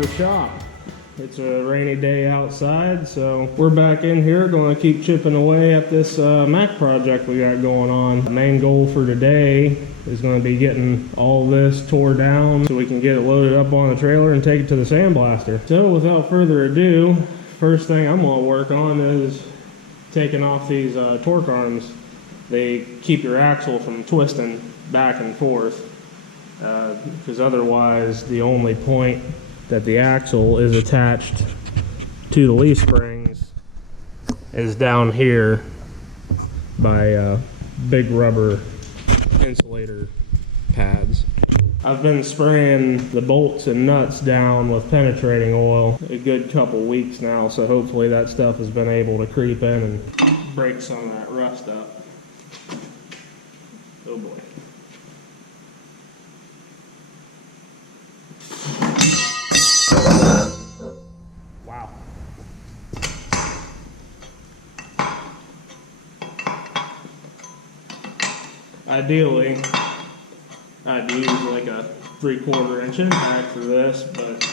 to the shop. It's a rainy day outside, so we're back in here going to keep chipping away at this Mack project we got going on. The main goal for today is going to be getting all this tore down so we can get it loaded up on the trailer and take it to the sandblaster. So without further ado, first thing I'm going to work on is taking off these torque arms. They keep your axle from twisting back and forth, because otherwise the only point that the axle is attached to the leaf springs is down here by big rubber insulator pads. I've been spraying the bolts and nuts down with penetrating oil a good couple weeks now, so hopefully that stuff has been able to creep in and break some of that rust up. Oh boy. Wow. Ideally, I'd use like a 3/4 inch impact for this, but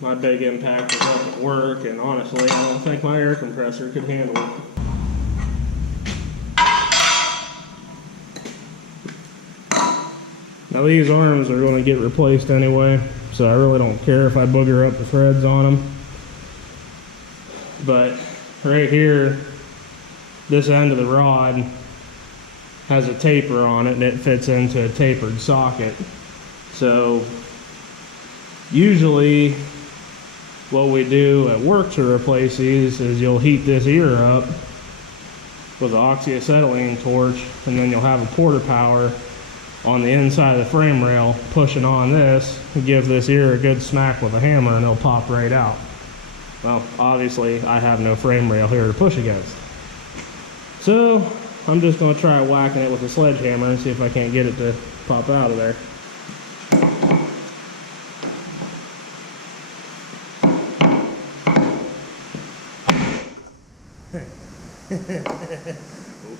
my big impactor doesn't work, and honestly, I don't think my air compressor could handle it. Now these arms are going to get replaced anyway, so I really don't care if I booger up the threads on them. But right here, this end of the rod has a taper on it, and it fits into a tapered socket. So usually what we do at work to replace these is you'll heat this ear up with an oxyacetylene torch, and then you'll have a porta power on the inside of the frame rail pushing on this and give this ear a good smack with a hammer, and it'll pop right out. Well, obviously I have no frame rail here to push against, so I'm just going to try whacking it with a sledgehammer and see if I can't get it to pop out of there.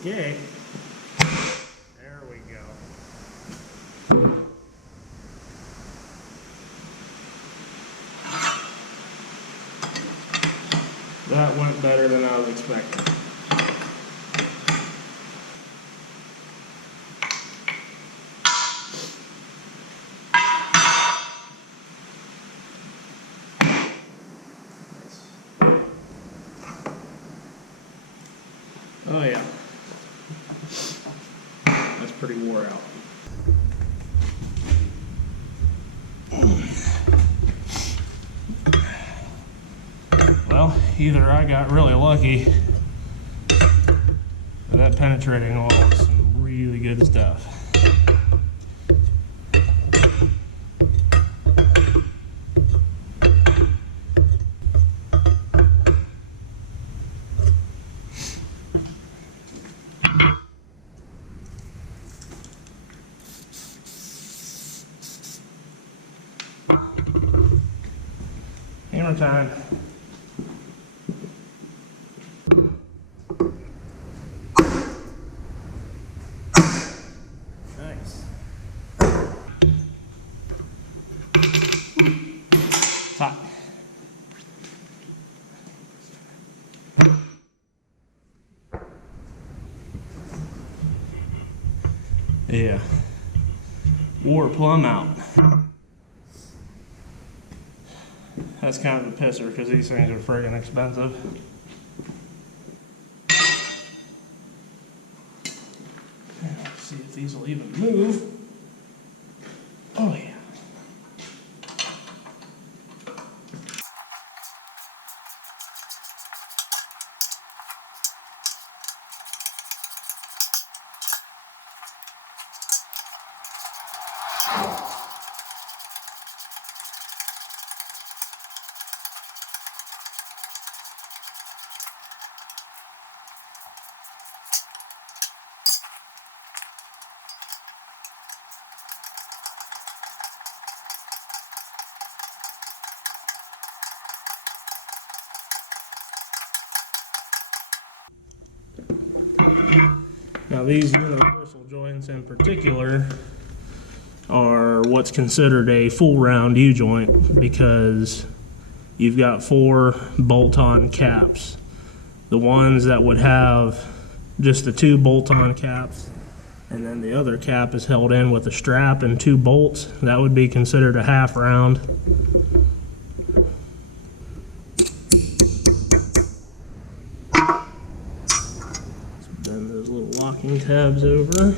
Okay. There we go. That went better than I was expecting. Oh yeah, that's pretty wore out. Well, either I got really lucky, or that penetrating oil is some really good stuff. Hammer time. Nice. It's hot. Yeah. Wore plumb out. That's kind of a pisser because these things are friggin' expensive. Let's see if these will even move. Oh yeah. Now these universal joints in particular are what's considered a full round U-joint because you've got 4 bolt-on caps. The ones that would have just the 2 bolt-on caps and then the other cap is held in with a strap and 2 bolts, that would be considered a half round. Let's bend those little locking tabs over.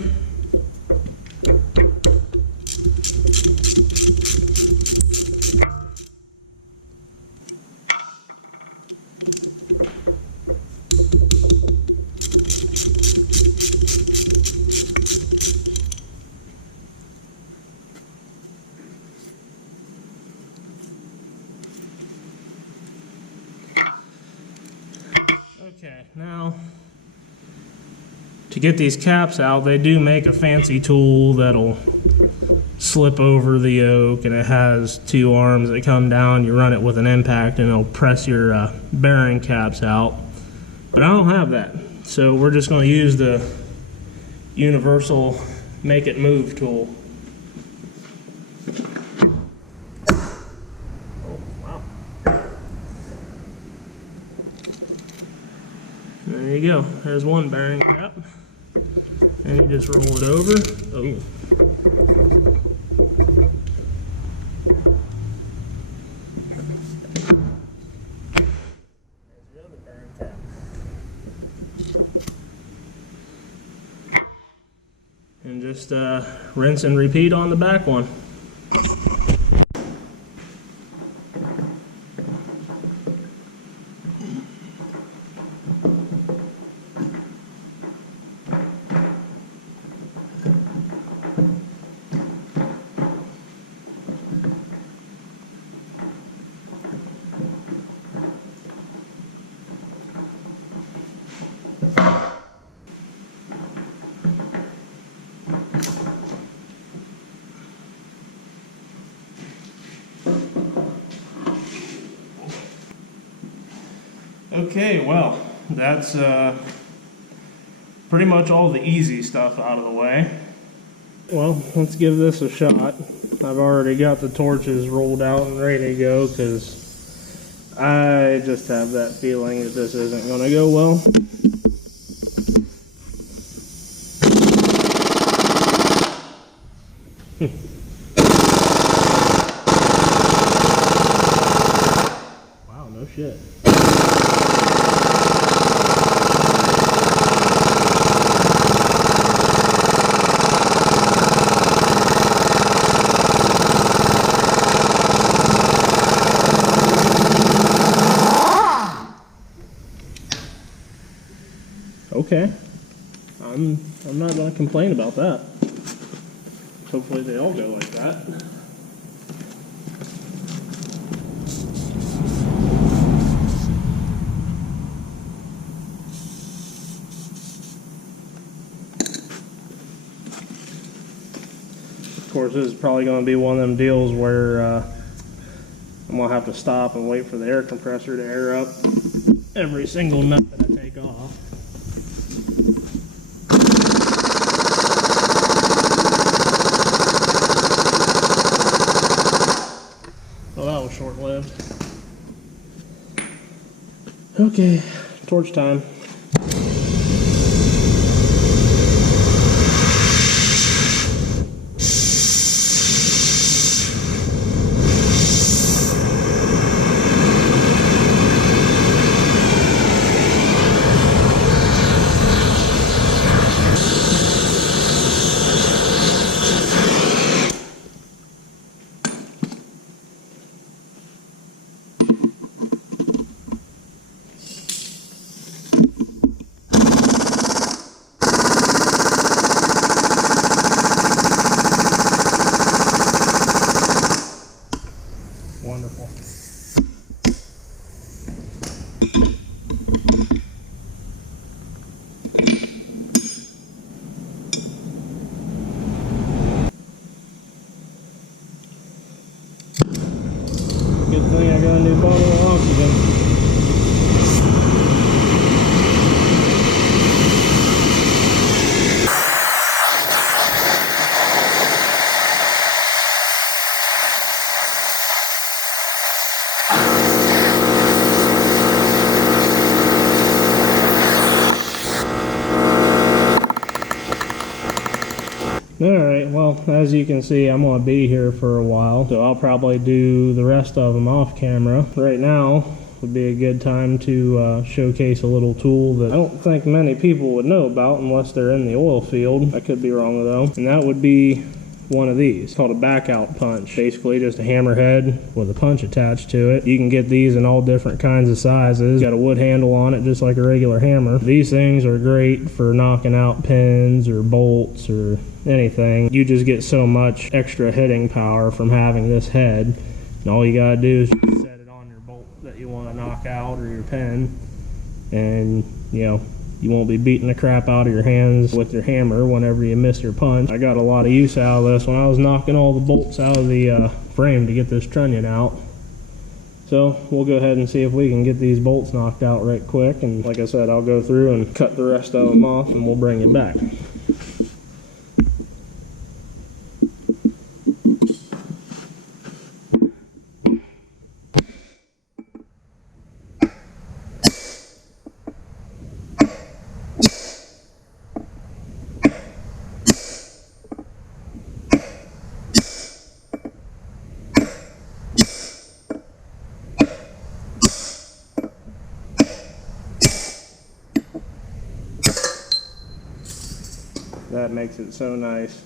Okay, now to get these caps out, they do make a fancy tool that'll slip over the yoke, and it has 2 arms that come down. You run it with an impact and it'll press your bearing caps out. But I don't have that, so we're just going to use the universal make it move tool. There you go. There's one bearing cap. And you just roll it over. Oh. There's the other bearing cap. And just rinse and repeat on the back one. Okay, well, that's pretty much all the easy stuff out of the way. Well, let's give this a shot. I've already got the torches rolled out and ready to go because I just have that feeling that this isn't going to go well. Wow, no shit. Okay, I'm not going to complain about that. Hopefully they all go like that. Of course, this is probably going to be one of them deals where I'm going to have to stop and wait for the air compressor to air up every single nut that I take off. Well, that was short-lived. Okay, torch time. Alright, well, as you can see, I'm going to be here for a while, so I'll probably do the rest of them off camera. Right now would be a good time to showcase a little tool that I don't think many people would know about unless they're in the oil field. I could be wrong though. And that would be one of these, called a back out punch. Basically just a hammerhead with a punch attached to it. You can get these in all different kinds of sizes. Got a wood handle on it just like a regular hammer. These things are great for knocking out pins or bolts or anything. You just get so much extra hitting power from having this head. And all you gotta do is just set it on your bolt that you want to knock out or your pin, and you know, you won't be beating the crap out of your hands with your hammer whenever you miss your punch. I got a lot of use out of this when I was knocking all the bolts out of the frame to get this trunnion out. So we'll go ahead and see if we can get these bolts knocked out right quick, and like I said, I'll go through and cut the rest of them off and we'll bring it back. That makes it so nice.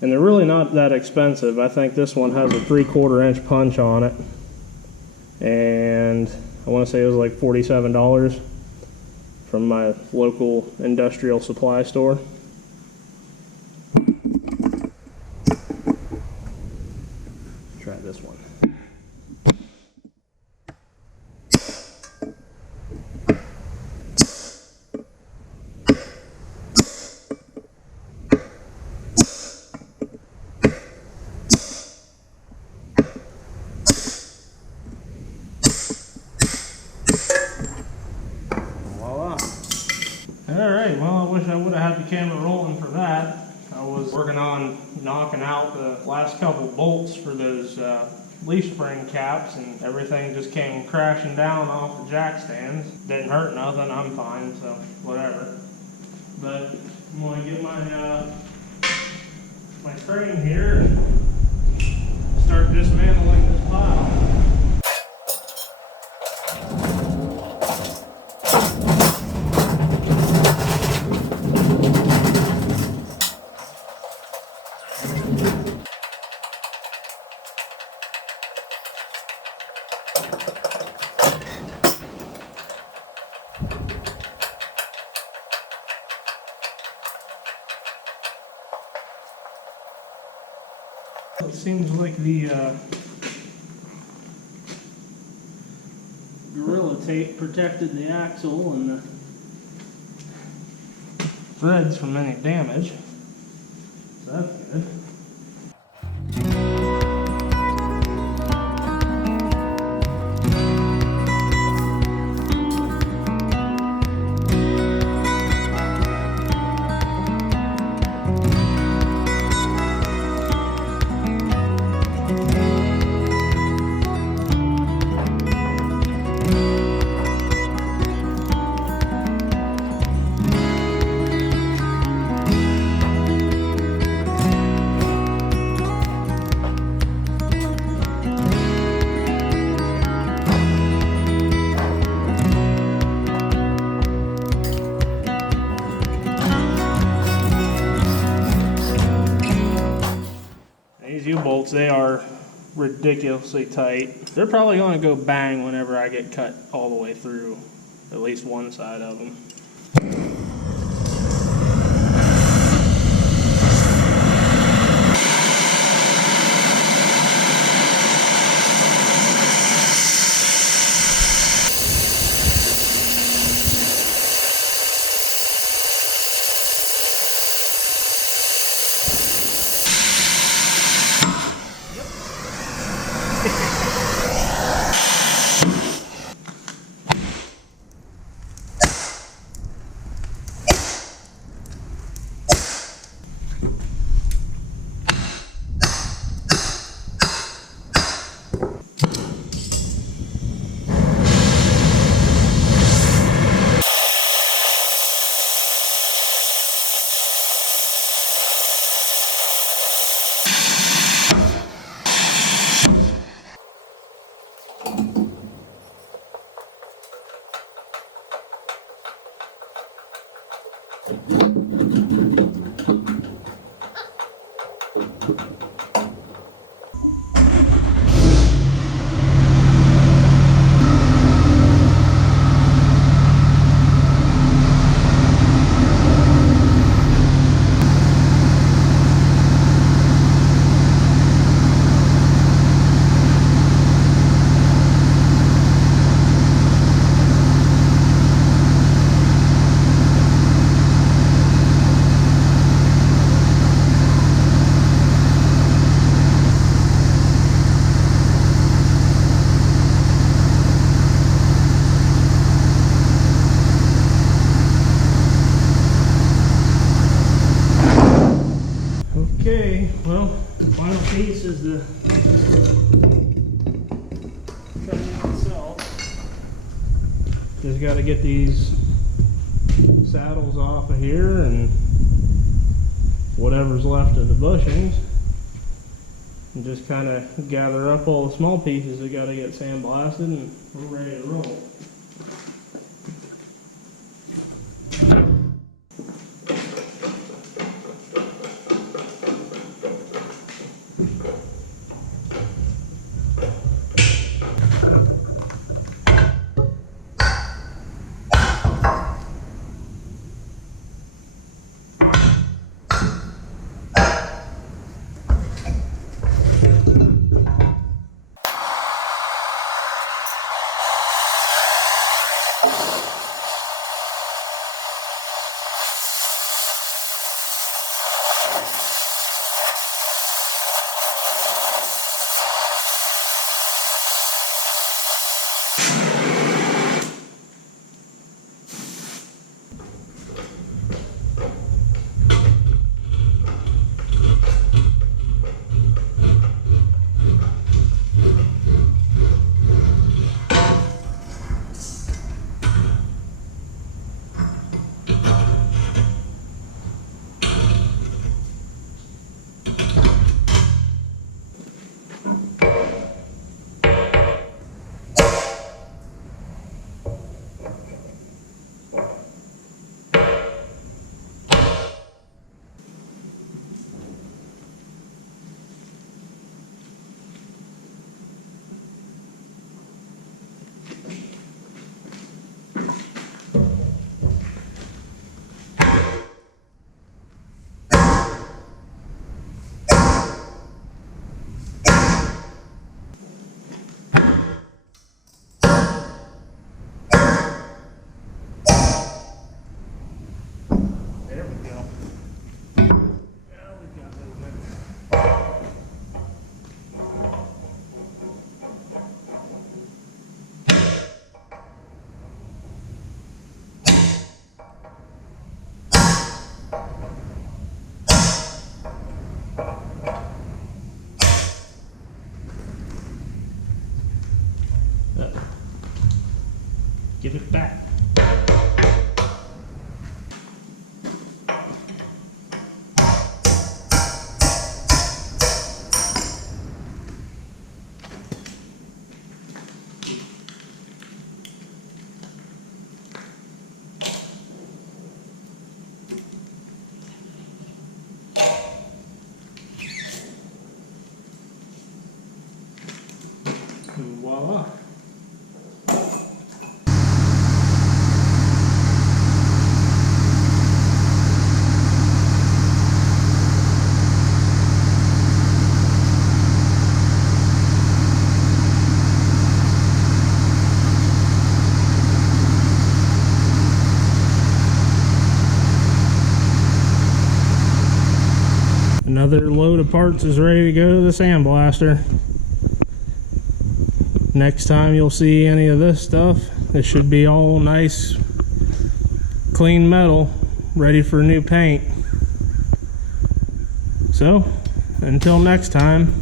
And they're really not that expensive. I think this one has a 3/4 inch punch on it. And I want to say it was like $47 from my local industrial supply store. Try this one. Alright, well, I wish I would have had the camera rolling for that. I was working on knocking out the last couple bolts for those leaf spring caps, and everything just came crashing down off the jack stands. Didn't hurt nothing, I'm fine, so whatever. But I'm going to get my crane here and start dismantling this pile. It seems like the Gorilla Tape protected the axle and the threads from any damage, so that's good. These U-bolts, they are ridiculously tight. They're probably going to go bang whenever I get cut all the way through, at least one side of them. Okay, well, the final piece is the trunnion itself. Just got to get these saddles off of here and whatever's left of the bushings, and just kind of gather up all the small pieces that got to get sandblasted, and we're ready to roll. Give it back. And voila. Another load of parts is ready to go to the sandblaster. Next time you'll see any of this stuff, it should be all nice, clean metal, ready for new paint. So, until next time,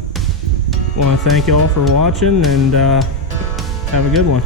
I want to thank you all for watching, and have a good one.